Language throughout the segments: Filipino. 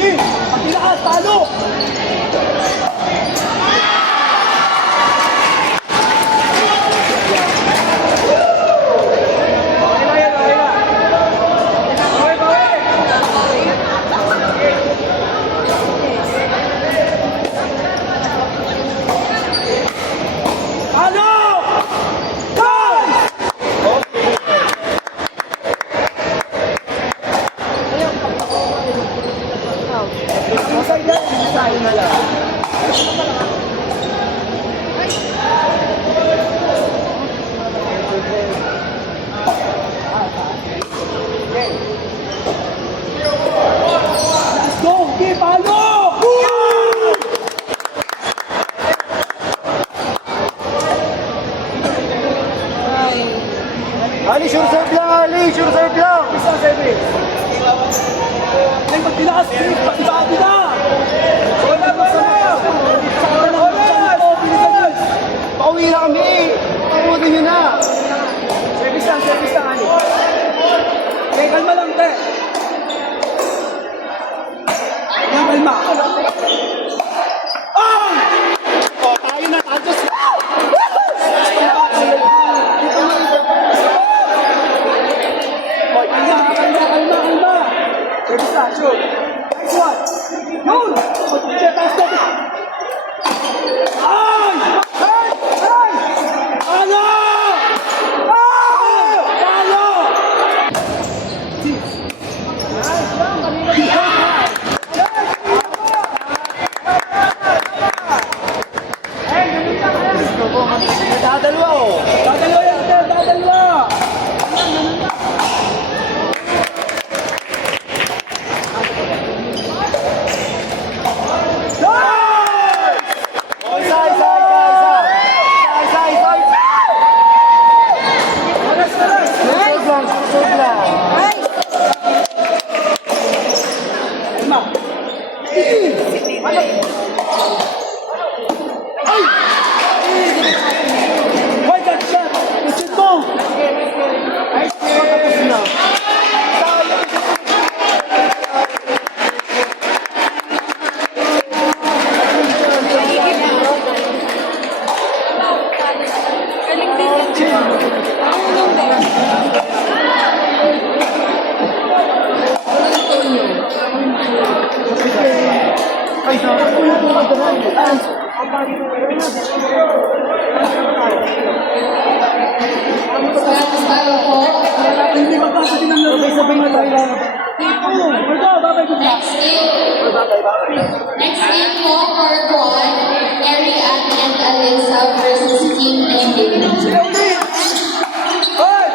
Sige! Pag tinaas, talo! Ali, sure serve lang, Ali! Sure serve lang! Isang service. Ay, pag tinaas, pag-ibati na! Wala ba na? Pauwi na kami! Pakunin nyo na! Service lang, Ali. Okay, kalma lang, te. Yan, kalma. Ah! O, tayo na! Tayo sa... Kalma. Service lang, sure. Next one. Yun! Check, taas na. Ay! Ay! Ano? Ano? Dadalwa o! Dadalawa yan, te. Dadalawa. Why that shot? Isin mo! Hindi magkasa din ang laro. Sabay na tayo lang. Babay ko na. Next game po, court 1, Mary Ann and Alyssa versus Team Philippines. Hoy!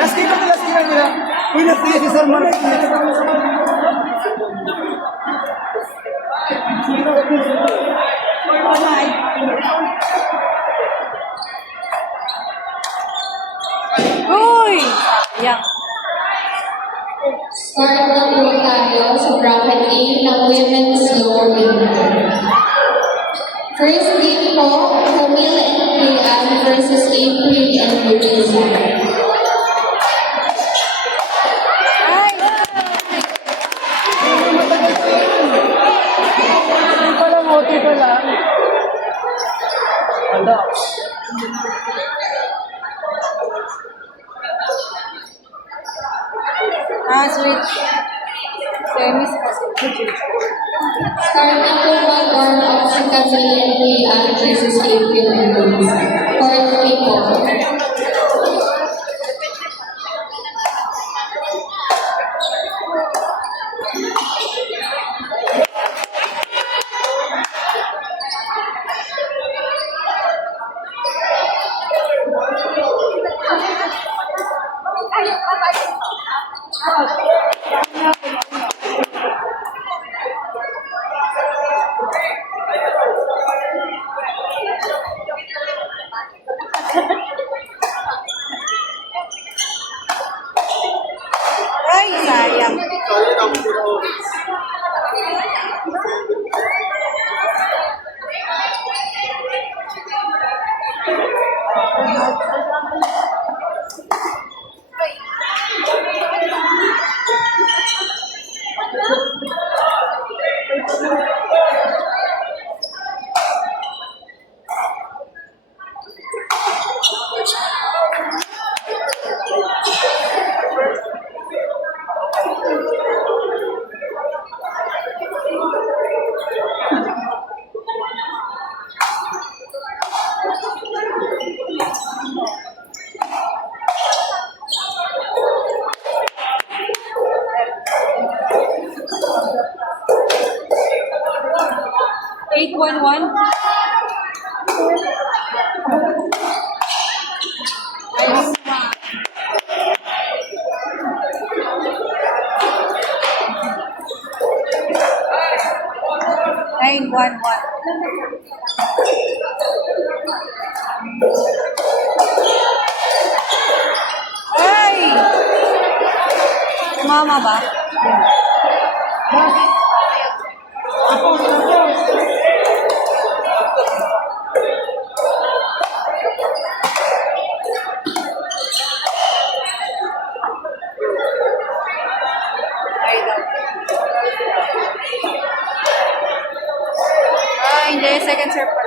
Last game nila. Uy, last game si Salman. Uy! Sayang. Start na po tayo sa bracket A ng Women's Lower Women. First game po, Camille and Priyan versus April and Teresa. Ay! Ote pa lang. Ano? Switch. Semis kasi. Start na po mag-warm-up si Camille and Priyan versus April and Teresa. Court 3 po. 8-1-1. Nice. 9-1-1. Ay! Tumama ba? Tapos. Ay, daw. Ay, hindi. Second serve pa.